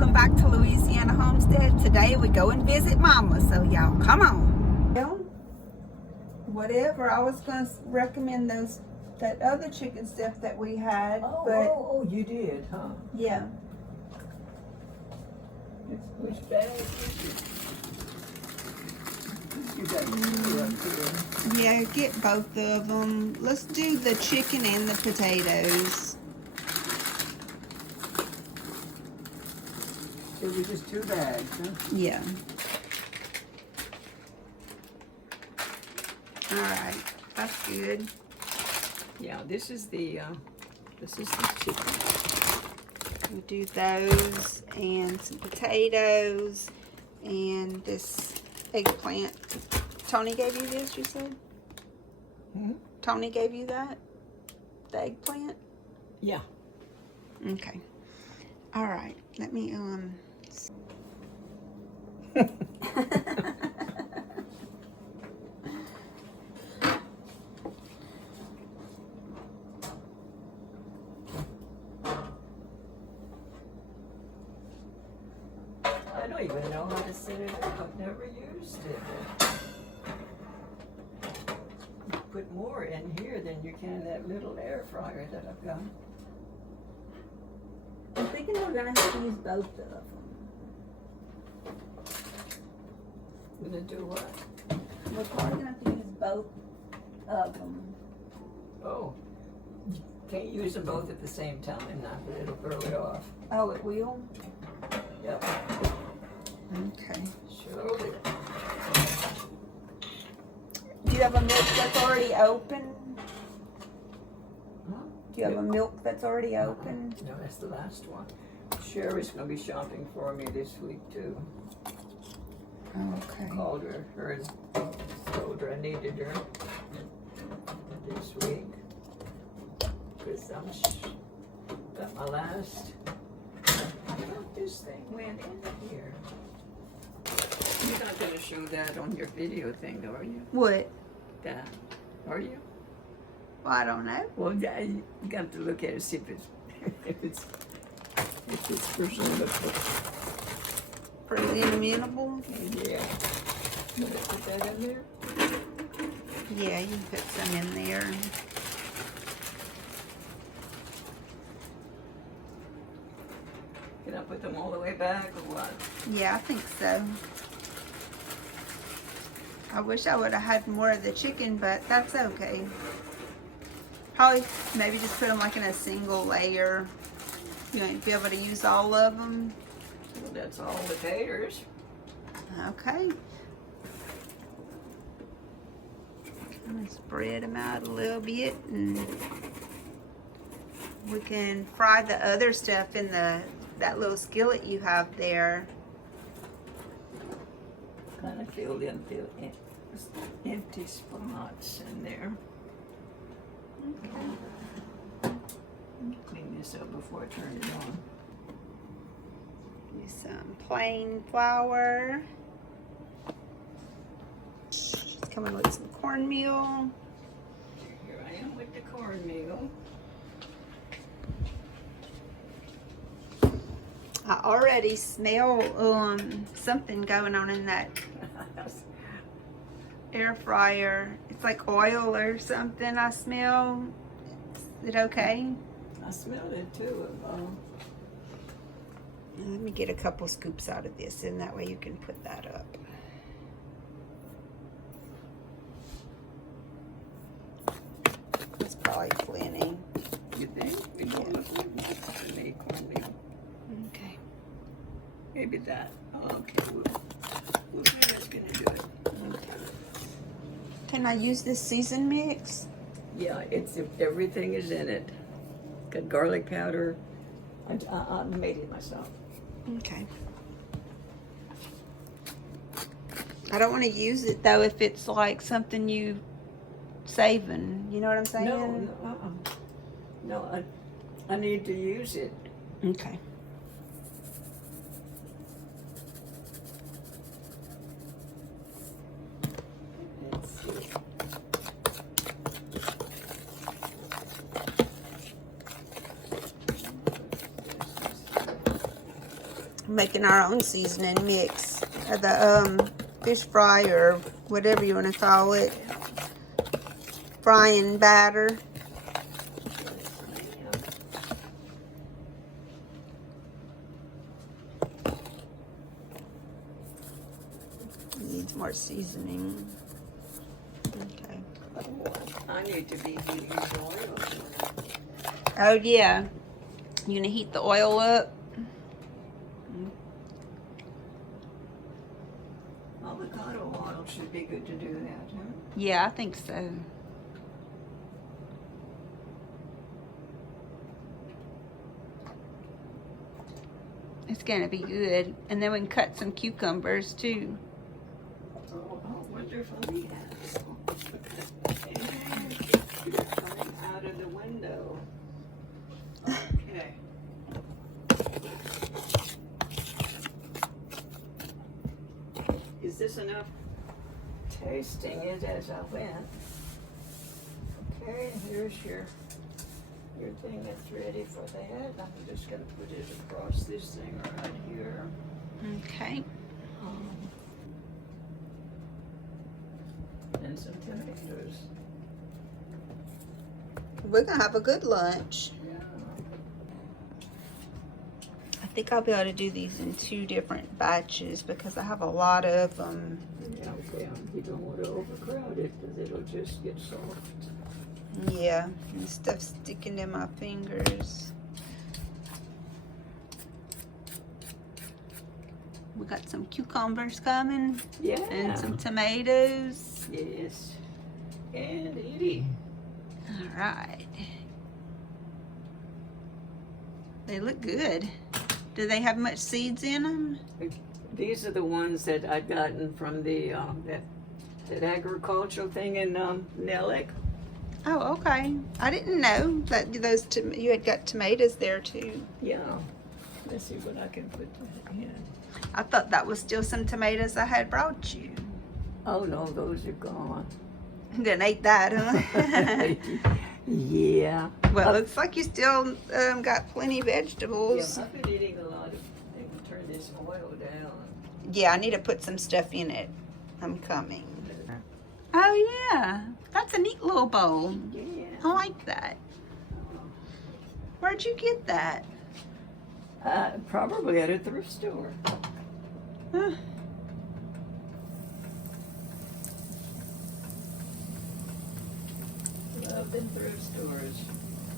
welcome back to Louisiana Homestead. Today we go and visit Mama, so y'all come on. Well, whatever, I was going to recommend that other chicken stuff that we had, Oh, you did, huh? Yeah. Which bag is it? You got two up here. Yeah, get both of them. Let's do the chicken and the potatoes. It was just two bags, huh? Yeah. All right, that's good. Yeah, this is the chicken. We'll do those and some potatoes and this eggplant. Tony gave you this, you said? Hmm? Tony gave you that? The eggplant? Yeah. Okay. All right. Let me I don't even know how to set it up. I've never used it. You put more in here than you can in that little air fryer that I've got. I'm thinking we're gonna have to use both of them. Gonna do what? We're probably gonna have to use both of them. Oh, you can't use them both at the same time now, but it'll throw it off. Oh, it will? Yep. Okay. Surely. Do you have a milk that's already open? Huh? Do you have a milk that's already open? No, that's the last one. Sherry's gonna be shopping for me this week too. Okay. Called her and told her I needed her this week. Cause I'm got my last. I thought this thing went in here. You're not gonna show that on your video thing, are you? What? That, are you? Well, I don't know. Well, yeah, you got to look at it, see if it's presentable. Presentable? Yeah. You gonna put that in there? Yeah, you can put some in there. Can I put them all the way back or what? Yeah, I think so. I wish I would have had more of the chicken, but that's okay. Probably maybe just put them like in a single layer. You ain't be able to use all of them. Well, that's all the taters. Okay. Kind of spread them out a little bit, and we can fry the other stuff in that little skillet you have there. Kind of filled in empty spots in there. Okay. Clean this up before I turn it on. Use some plain flour. It's coming with some cornmeal. Here I am with the cornmeal. I already smell something going on in that air fryer. It's like oil or something I smell. Is it okay? I smelled it too. Let me get a couple scoops out of this, and that way you can put that up. That's probably plenty. You think? We don't look like make cornmeal. Okay. Maybe that. Okay, we'll see what's gonna do it. Okay. Can I use this season mix? Yeah, everything is in it. Got garlic powder. I made it myself. Okay. I don't want to use it though if it's like something you saving. You know what I'm saying? No, I need to use it. Okay. Let's see. making our own seasoning mix. The fish fry or whatever you want to call it. Frying batter. Needs more seasoning. Okay. I need to be heating the oil. Oh yeah. You gonna heat the oil up? Avocado oil should be good to do that, huh? Yeah, I think so. It's gonna be good. And then we can cut some cucumbers too. Oh, wonderful, yes. And coming out of the window. Okay. Is this enough? Tasting it as I went. Okay, here's your thing that's ready for that. I'm just gonna put it across this thing right here. Okay. And some tomatoes. We're gonna have a good lunch. Yeah. I think I'll be able to do these in 2 different batches because I have a lot of them. Yeah, okay. You don't want to overcrowd it because it'll just get soft. Yeah, and stuff sticking to my fingers. We got some cucumbers coming. Yeah. And some tomatoes. Yes. And Edie. All right. They look good. Do they have much seeds in them? These are the ones that I'd gotten from the that agricultural thing in Nellick. Oh, okay. I didn't know that you had got tomatoes there too. Yeah. Let's see what I can put that in. I thought that was still some tomatoes I had brought you. Oh no, those are gone. Didn't eat that, huh? Yeah. Well, looks like you still got plenty of vegetables. Yeah, I've been eating a lot of. I can turn this oil down. Yeah, I need to put some stuff in it. I'm coming. Oh yeah, that's a neat little bowl. Yeah. I like that. Where'd you get that? Probably at a thrift store. Huh. Love them thrift stores.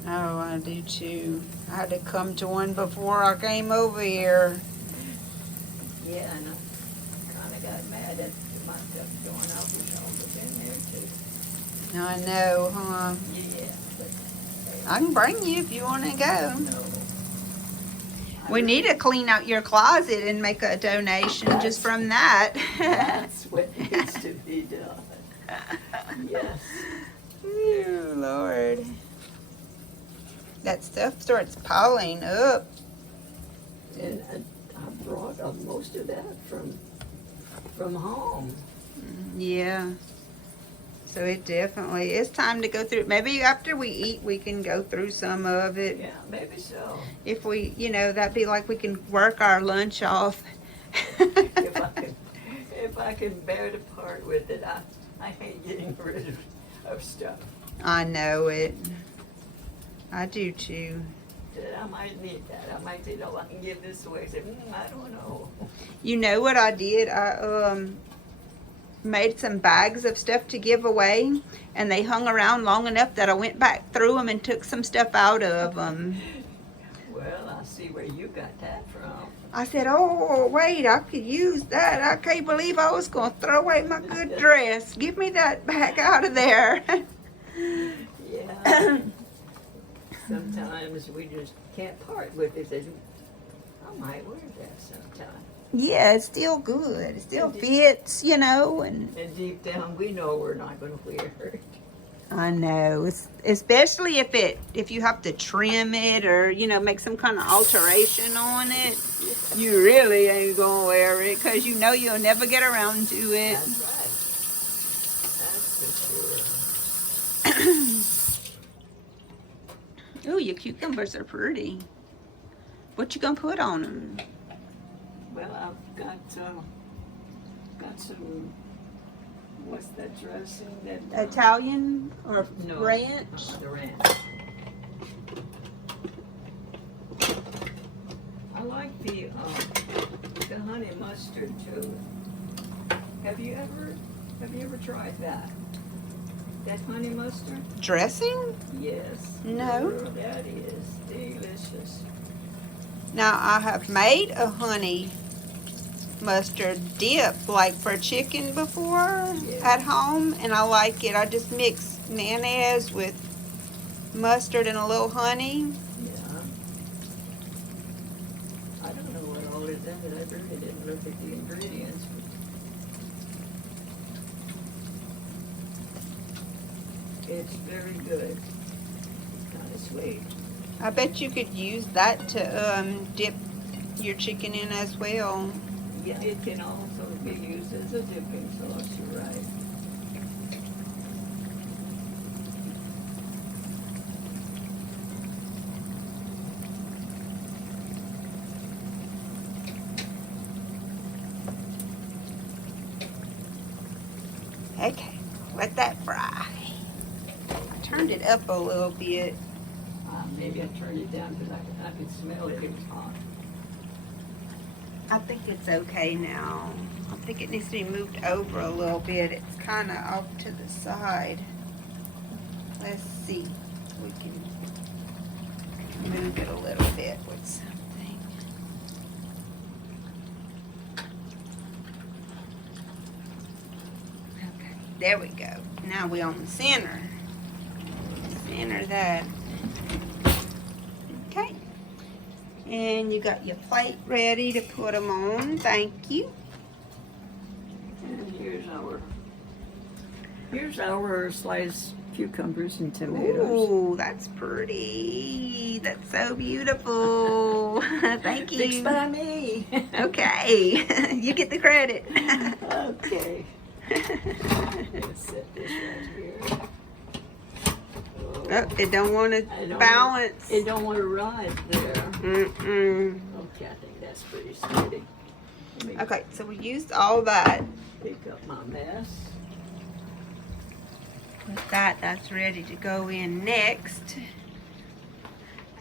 Oh, I do too. I had to come to one before I came over here. Yeah, and I kind of got mad at my stuff going out. Wish I was in there too. I know, huh? Yeah, but I can bring you if you want to go. no. We need to clean out your closet and make a donation just from that. That's what needs to be done. Yes. Oh, Lord. That stuff starts piling up. And I brought most of that from home. Yeah. So it's time to go through. Maybe after we eat, we can go through some of it. Yeah, maybe so. If we, that'd be like we can work our lunch off. If I can bear to part with it, I hate getting rid of stuff. I know it. I do too. I might need that. I might say, no, I can give this away. Say, I don't know. You know what I did? I made some bags of stuff to give away, and they hung around long enough that I went back through them and took some stuff out of them. Well, I see where you got that from. I said, oh, wait, I could use that. I can't believe I was going to throw away my good dress. Give me that back out of there. Yeah. Sometimes we just can't part with it. I might wear that sometime. Yeah, it's still good. It still fits, and And deep down, we know we're not going to wear it. I know, especially if you have to trim it or make some kind of alteration on it. Yeah. You really ain't gonna wear it because you'll never get around to it. That's right. That's for sure. Ooh, your cucumbers are pretty. What you gonna put on them? got some, what's that dressing? That Italian or no, ranch? The ranch. I like the honey mustard too. Have you ever tried that? That honey mustard? Dressing? Yes. No. Girl, that is delicious. Now, I have made a honey mustard dip, like for chicken before at home, and I like it. I just mix mayonnaise with mustard and a little honey. Yeah. I don't know what all is in it. I really didn't look at the ingredients. It's very good. Kind of sweet. I bet you could use that to dip your chicken in as well. Yeah, it can also be used as a dipping sauce, you're right. Okay, let that fry. I turned it up a little bit. Maybe I turned it down because I could smell it. It was hot. I think it's okay now. I think it needs to be moved over a little bit. It's kind of off to the side. Let's see. We can move it a little bit with something. Okay, there we go. Now we're on the center. Center that. Okay. And you got your plate ready to put them on. Thank you. And here's our sliced cucumbers and tomatoes. Ooh, that's pretty. That's so beautiful. Thank you. Fixed by me. Okay. You get the credit. Okay. Let's set this right here. Oh, it don't want to balance. It don't want to rise there. Mm-mm. Okay, I think that's pretty steady. Okay, so we used all that. Pick up my mess. With that, that's ready to go in next.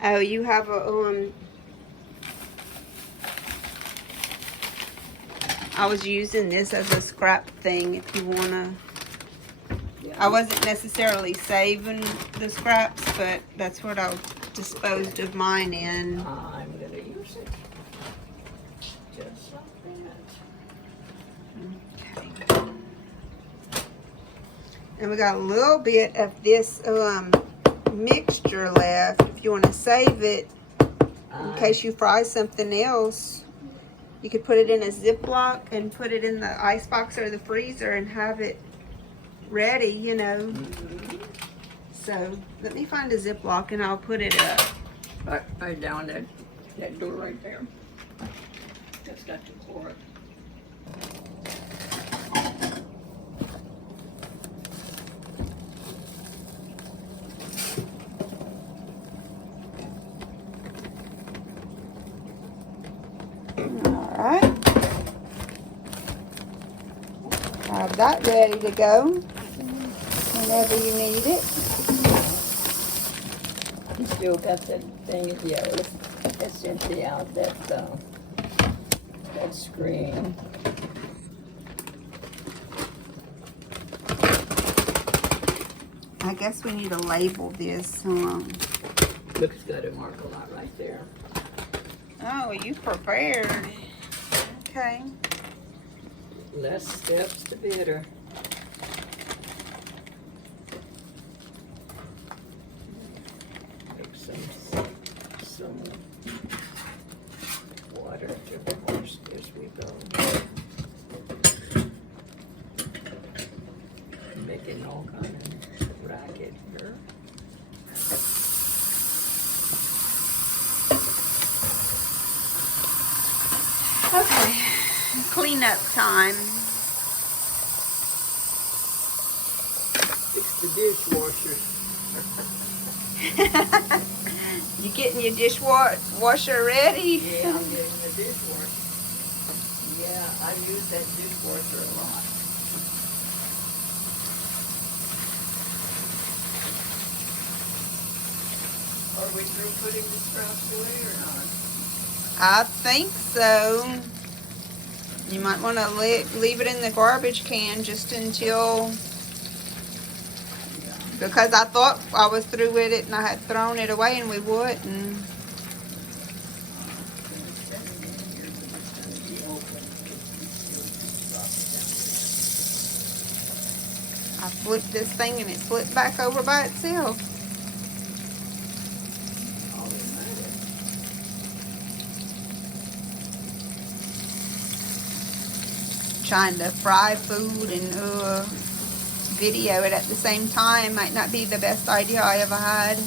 Oh, you have a I was using this as a scrap thing if you wanna. I wasn't necessarily saving the scraps, but that's what I disposed of mine in. I'm gonna use it. Just like that. Okay. And we got a little bit of this mixture left. If you want to save it in case you fry something else, you could put it in a Ziploc and put it in the icebox or the freezer and have it ready, you know. Mm-hmm. So let me find a Ziploc and I'll put it up. Right down that door right there. Just got to pour it. All right. Have that ready to go whenever you need it. You still got that thing, yeah, let's empty out that screen. I guess we need to label this. Looks good, a mark a lot right there. Oh, you prepared. Okay. Less steps to better. Make some water to wash as we go. Making all kind of racket here. Okay. Cleanup time. Fix the dishwasher. You getting your dishwasher ready? Yeah, I'm getting the dishwasher. Yeah, I use that dishwasher a lot. Are we through putting the sprouts away or not? I think so. You might want to leave it in the garbage can just until, because I thought I was through with it and I had thrown it away and we wouldn't. I flipped this thing and it flipped back over by itself. Trying to fry food and video it at the same time might not be the best idea I ever had. Now,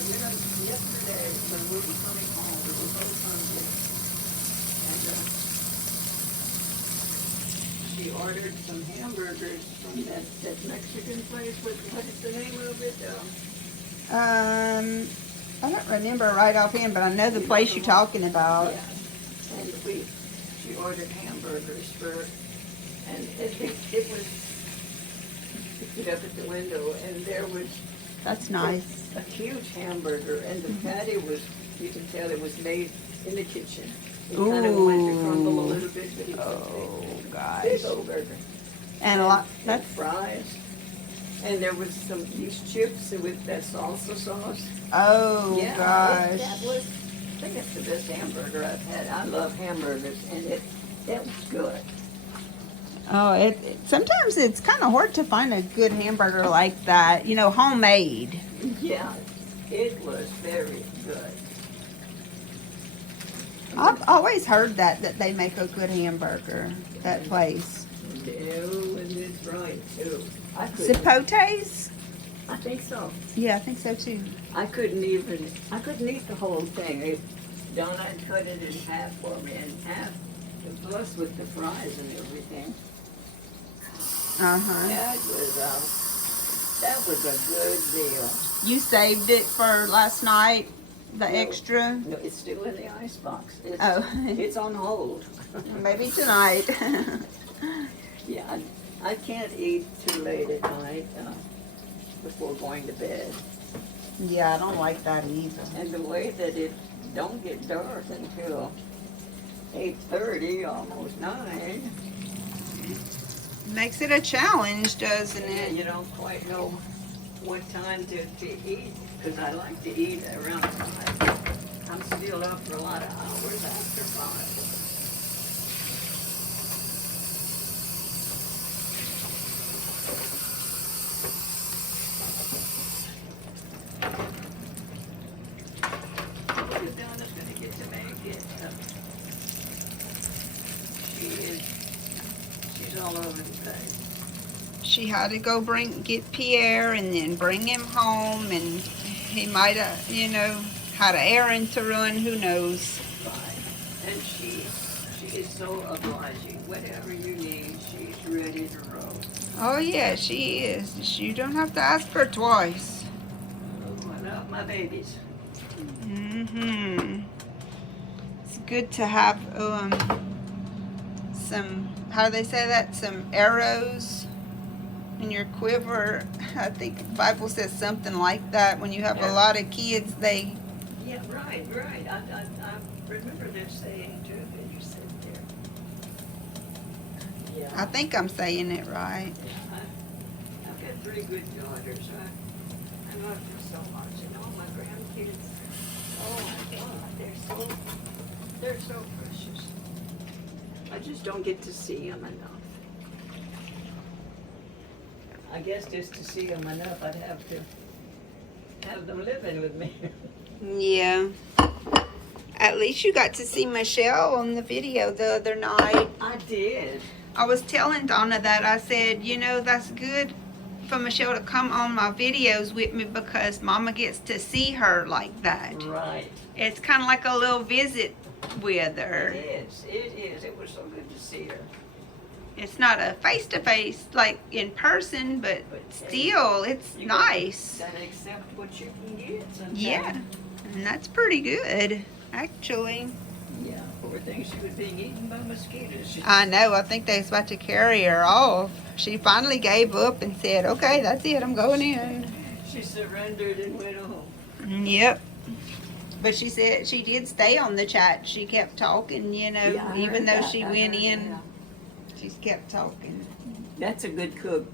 you know, yesterday when we were coming home, we were both hungry, and she ordered some hamburgers from that Mexican place. What is the name of it? I don't remember right offhand, but I know the place you're talking about. Yeah. And she ordered hamburgers for, and it was, picked it up at the window, and there was That's nice. a huge hamburger, and the patty was, you can tell it was made in the kitchen. It kind of went to crumble a little bit, but it was a gosh. big old burger. And a lot, And that's, fries. And there was these chips with that salsa sauce. oh Yeah, gosh. that was, I think that's the best hamburger I've had. I love hamburgers, and that was good. Oh, sometimes it's kind of hard to find a good hamburger like that, you know, homemade. Yeah, it was very good. I've always heard that they make a good hamburger, that place. No, and it's right too. Zapote's? I think so. Yeah, I think so too. I couldn't eat the whole thing. Donna had cut it in half for me, and half, plus with the fries and everything. Uh-huh. That was a good deal. You saved it for last night, the extra? No, it's still in the icebox. Oh. It's on hold. Maybe tonight. Yeah, I can't eat too late at night before going to bed. Yeah, I don't like that either. And the way that it don't get dark until 8:30, almost 9. Makes it a challenge, doesn't Yeah, it? you don't quite know what time to eat, because I like to eat around 5. I'm still up for a lot of hours after 5. Donna's gonna get to make it. She's all over the place. She had to go get Pierre and then bring him home, and he might have, you know, had an errand to run, who knows. Right. And she is so obliging. Whatever you need, she's ready to roll. Oh yeah, she is. You don't have to ask her twice. Oh, I love my babies. Mm-hmm. It's good to have some, how do they say that? Some arrows in your quiver. I think the Bible says something like that. When you have a lot of kids, they... Yeah, right. I remember that saying too that you said there. Yeah. I think I'm saying it right. I've got 3 good daughters. I love them so much. And all my grandkids, oh my God, they're so precious. I just don't get to see them enough. I guess just to see them enough, I'd have to have them living with me. Yeah. At least you got to see Michelle on the video the other night. I did. I was telling Donna that. I said, you know, that's good for Michelle to come on my videos with me because Mama gets to see her like that. Right. It's kind of like a little visit with her. It is. It was so good to see her. It's not a face-to-face like in person, but still, it's nice. Gotta accept what you can get sometimes. Yeah, and that's pretty good, actually. Yeah, of course. think she was being eaten by mosquitoes. I know. I think they was about to carry her off. She finally gave up and said, "Okay, that's it. I'm going in." She surrendered and went home. Yep. But she said she did stay on the chat. She kept talking, you know, Yeah, I even heard though that. she I went heard in. that. She kept talking. That's a good cook,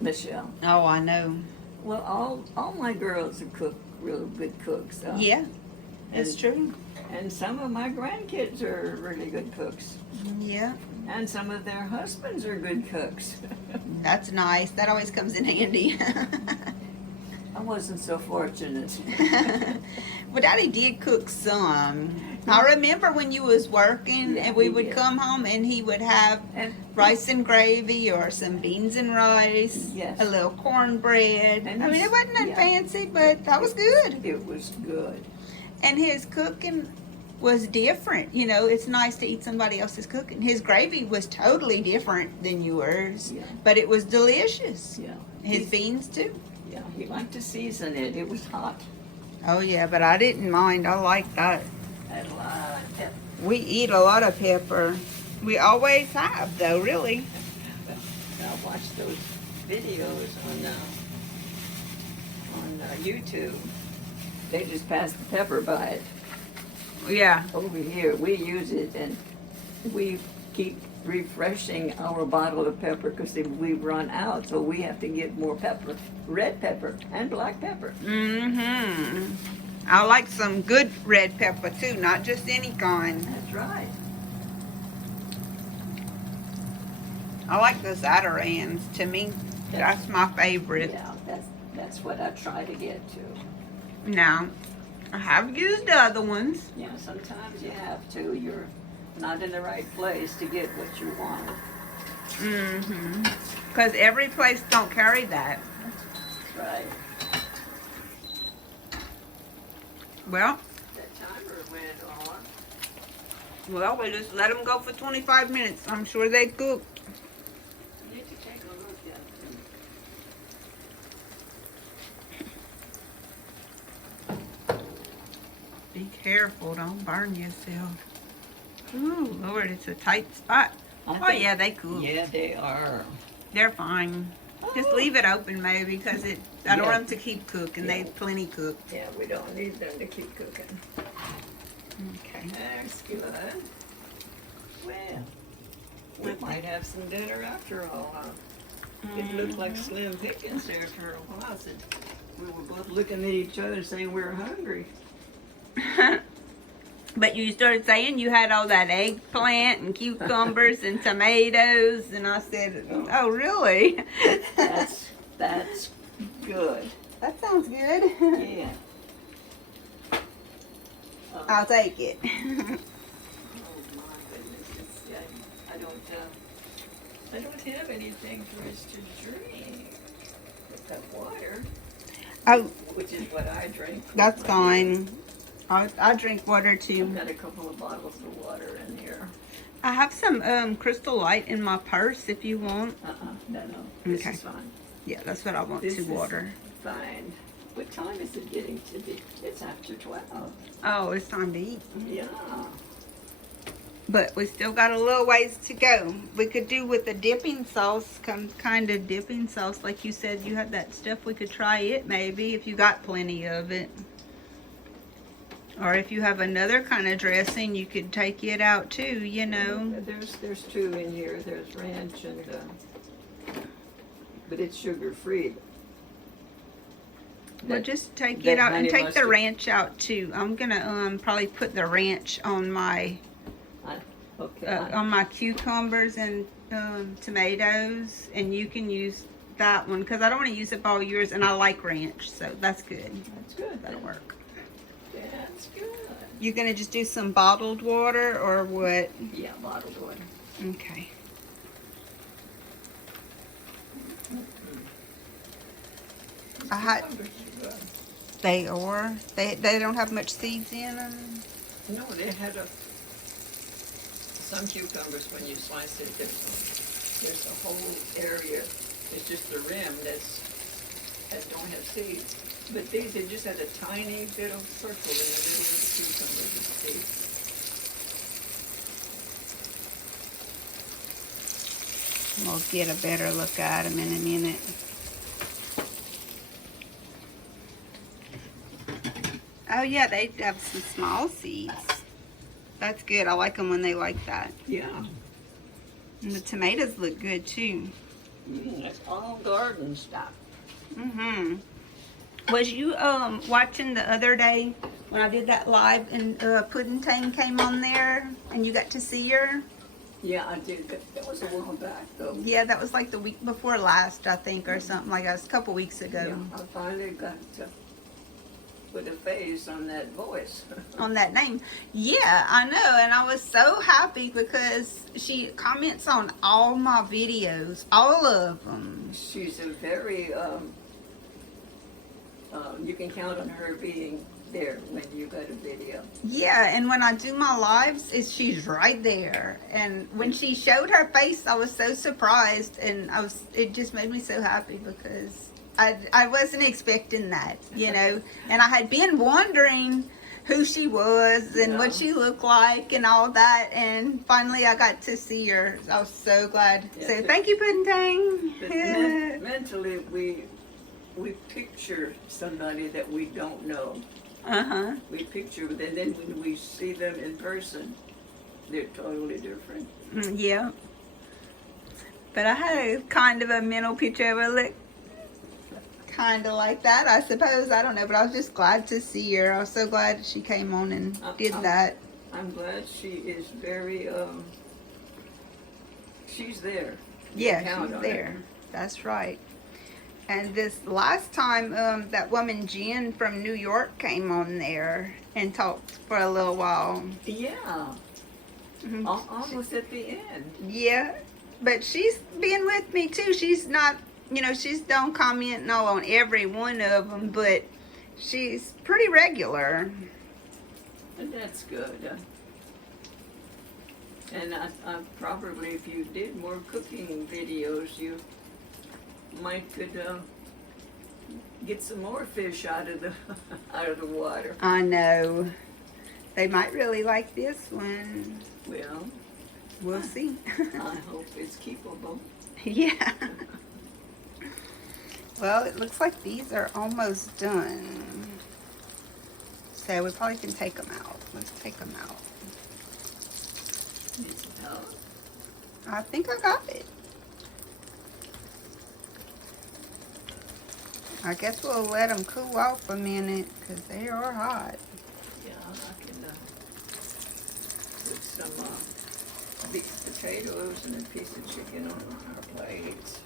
Michelle. Oh, I know. Well, all my girls are real good cooks. Yeah, it's true. And some of my grandkids are really good cooks. Yeah. And some of their husbands are good cooks. That's nice. That always comes in handy. I wasn't so fortunate. Well, Daddy did cook some. I remember when you was working Yeah, and we he would did. come home and he would have And rice and gravy or some beans and rice, Yes. a little cornbread. And I mean, he's- it wasn't that yeah. fancy, but that was good. it was good. And his cooking was different. You know, it's nice to eat somebody else's cooking. His gravy was totally different than yours, Yeah. but it was delicious. Yeah. His beans too. Yeah, he liked to season it. It was hot. Oh yeah, but I didn't mind. I like that. Had a lot of pepper. We eat a lot of pepper. We always have, though, really. I watched those videos on YouTube. They just passed the pepper by it. Yeah. Over here, we use it, and we keep refreshing our bottle of pepper because we run out, so we have to get more pepper, red pepper and black pepper. Mm-hmm. I like some good red pepper, too, not just any kind. That's right. I like the Zatarans. To me, that's my favorite. Yeah, that's what I try to get to. Now, I have used other ones. Yeah, sometimes you have to. You're not in the right place to get what you want. Mm-hmm. Because every place don't carry that. That's right. Well, That timer went on. we just let them go for 25 minutes. I'm sure they cook. You need to take a look at them. Be careful, don't burn yourself. Ooh, Lord, it's a tight spot. Oh yeah, they cook. Yeah, they are. They're fine. Just leave it open maybe because I don't Yeah. want them to keep cooking. They plenty cook. Yeah, we don't need them to keep cooking. Okay. That's good. Well, we might have some dinner after all. It looked like slim pickings there for a while. So we were both looking at each other saying we were hungry. But you started saying you had all that eggplant and cucumbers and tomatoes, and I said, "Oh, really?" That's good. That sounds good. Yeah. I'll take it. Oh my goodness! I don't have anything for us to drink. I've got water, Oh, which is what I drink. that's fine. I drink water too. I've got a couple of bottles of water in here. I have some Crystal Light in my purse if you want. No. This Okay. is fine. Yeah, that's what I want This to is water. fine. What time is it getting to be? It's after 12. Oh, it's time to eat. Yeah. But we still got a little ways to go. We could do with the dipping sauce, kind of dipping sauce. Like you said, you had that stuff. We could try it maybe if you got plenty of it. Or if you have another kind of dressing, you could take it out too, you know. There's two in here. There's ranch and, but it's sugar free. Well, just take that it out and honey take the mustard. ranch out too. I'm gonna probably put the ranch on my Okay. on my cucumbers and tomatoes, and you can use that one because I don't want to use up all yours, and I like ranch, so that's good. That's good. That'll work. That's good. You gonna just do some bottled water or what? Yeah, bottled water. Okay. I had. They are. They don't have much seeds in them. No, they had some cucumbers when you slice it. There's a whole area. It's just the rim that don't have seeds. But these, they just had a tiny little circle in the middle of the cucumber with seeds. We'll get a better look at them in a minute. Oh yeah, they have some small seeds. That's good. I like them when they like that. Yeah. And the tomatoes look good too. That's all garden stuff. Mm-hmm. Was you watching the other day when I did that live and Puddin' Tang came on there and you got to see her? Yeah, I did. That was a while back, though. Yeah, that was like the week before last, I think, or something like that. It was a couple weeks ago. Yeah, I finally got to put a face on that voice. On that name. Yeah, I know. And I was so happy because she comments on all my videos, all of them. She's a very, you can count on her being there when you got a video. Yeah, and when I do my lives, she's right there. And when she showed her face, I was so surprised, and it just made me so happy because I wasn't expecting that, you know. And I had been wondering who she was and what she looked like and all that, and finally I got to see her. I was so glad. Yeah, So thank you, Puddin' Tang. But mentally, we picture somebody that we don't know. Uh-huh. We picture, and then when we see them in person, they're totally different. Yeah. But I had a kind of a mental picture of her look kind of like that, I suppose. I don't know, but I was just glad to see her. I was so glad she came on and did that. I'm glad she is very, she's there. Yeah, she's there. That's right. And this last time, that woman Jen from New York came on there and talked for a little while. Yeah. Mm-hmm. Almost at the end. Yeah, but she's been with me too. She's not, you know, she's don't comment no on every one of them, but she's pretty regular. And that's good. And I probably, if you did more cooking videos, you could get some more fish out of the water. I know. They might really like this one. Well, we'll see. I hope it's keepable. Yeah. Well, it looks like these are almost done. So we probably can take them out. Let's take them out. Need some help? I think I got it. I guess we'll let them cool off a minute because they are hot. Yeah, I can put some big potatoes and a piece of chicken on our plates.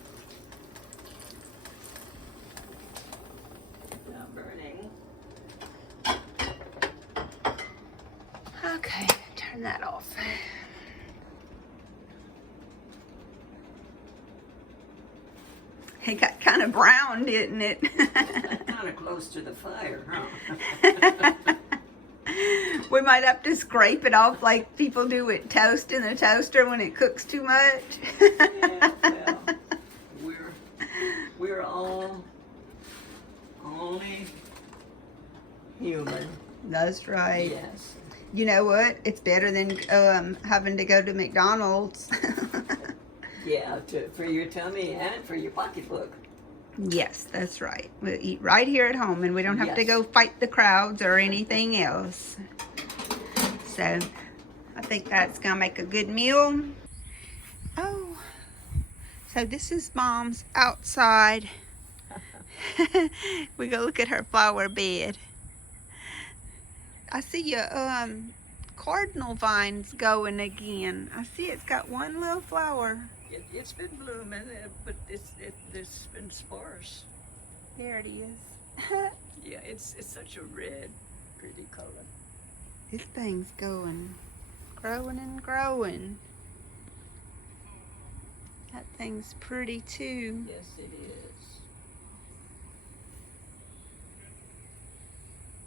Not burning. Okay, turn that off. It got kind of brown, didn't it? Kind of close to the fire, huh? We might have to scrape it off like people do with toast in the toaster when it cooks too much. Yeah, well, we're all only human. That's right. Yes. You know what? It's better than having to go to McDonald's. Yeah, for your tummy and for your pocketbook. Yes, that's right. We'll eat right here at home and we don't have to go fight the crowds or anything else. So, I think that's going to make a good meal. Oh, so this is Mom's outside. We go look at her flower bed. I see your cardinal vines going again. I see it's got one little flower. It's been blooming, but it's been sparse. There it is. Yeah, it's such a red, pretty color. This thing's growing and growing. That thing's pretty too. Yes, it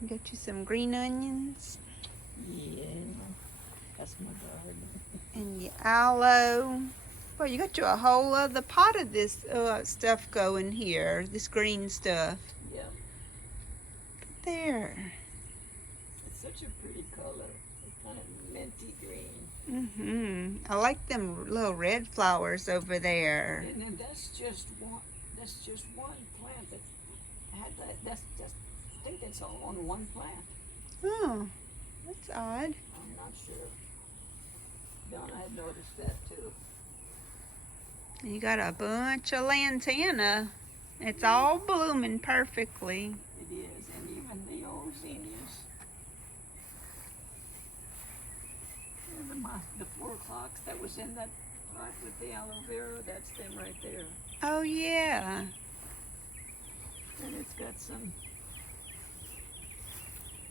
is. Got you some green onions. Yeah, that's my garden. And your aloe. Well, you got you a whole other pot of this stuff going here. This green stuff. Yeah. There. It's such a pretty color. It's kind of minty green. I like them little red flowers over there. And then that's just one. That's just one plant that had that. That's just. I think that's all on one plant. Oh, that's odd. I'm not sure. Donna had noticed that too. You got a bunch of lantana. It's all blooming perfectly. It is, and even the old zinnias. And the 4 o'clocks that was in that pot with the aloe vera, that's them right there. Oh, yeah. And it's got some.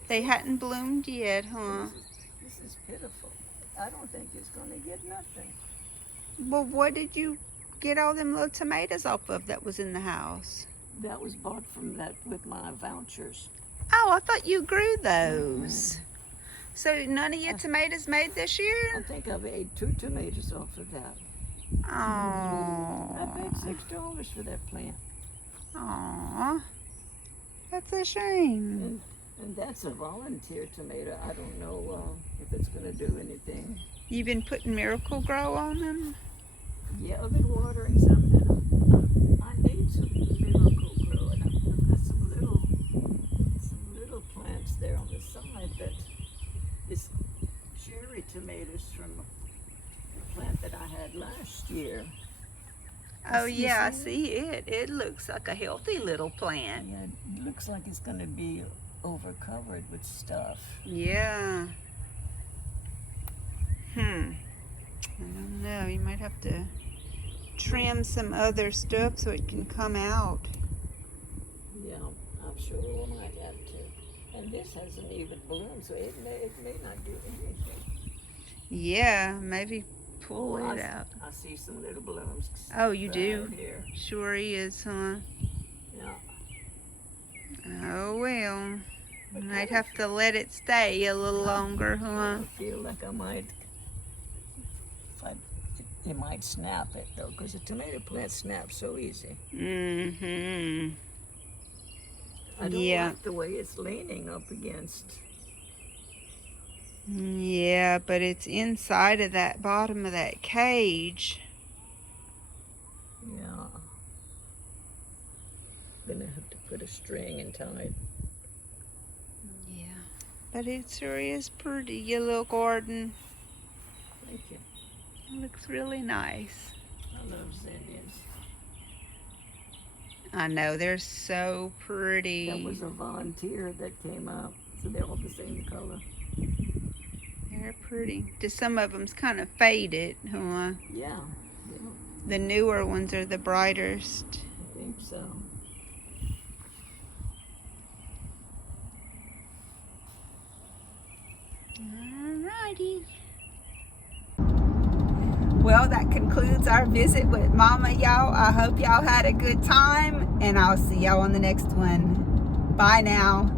They hadn't bloomed yet, huh? This is pitiful. I don't think it's going to get nothing. Well, what did you get all them little tomatoes off of that was in the house? That was bought from that with my vouchers. Oh, I thought you grew those. So none of your tomatoes made this I year? think I've ate 2 tomatoes off of that. Oh. I paid $6 for that plant. Aw. That's a shame. And that's a volunteer tomato. I don't know if it's going to do anything. You've been putting Miracle Grow on them? Yeah, I've been watering some. And I need some Miracle Grow. And I've got some little plants there on the side that is cherry tomatoes from a plant that I had last year. Oh yeah, I see it. It looks like a healthy little plant. Yeah, it looks like it's going to be overcovered with stuff. Yeah. I don't know. You might have to trim some other stuff so it can come out. Yeah, I'm sure we might have to. And this hasn't even bloomed, so it may not do anything. Yeah, maybe pull it out. I see some little blooms. Oh, you right do? Here. Sure is, huh? Yeah. Oh well. Might have to let it stay a little longer, huh? I feel like I might. It might snap it though, because the tomato plant snaps so easy. I don't like the way it's leaning up against. Yeah, but it's inside of that bottom of that cage. Yeah. Gonna have to put a string and tie it. Yeah. But it sure is pretty, your little garden. Thank you. It looks really nice. I love zinnias. I know, they're so pretty. That was a volunteer that came out, so they're all the same color. They're pretty. Just some of them's kind of faded, huh? Yeah. The newer ones are the brightest. I think so. Alrighty. Well, that concludes our visit with Mama, y'all. I hope y'all had a good time, and I'll see y'all on the next one. Bye now.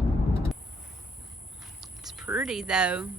It's pretty, though.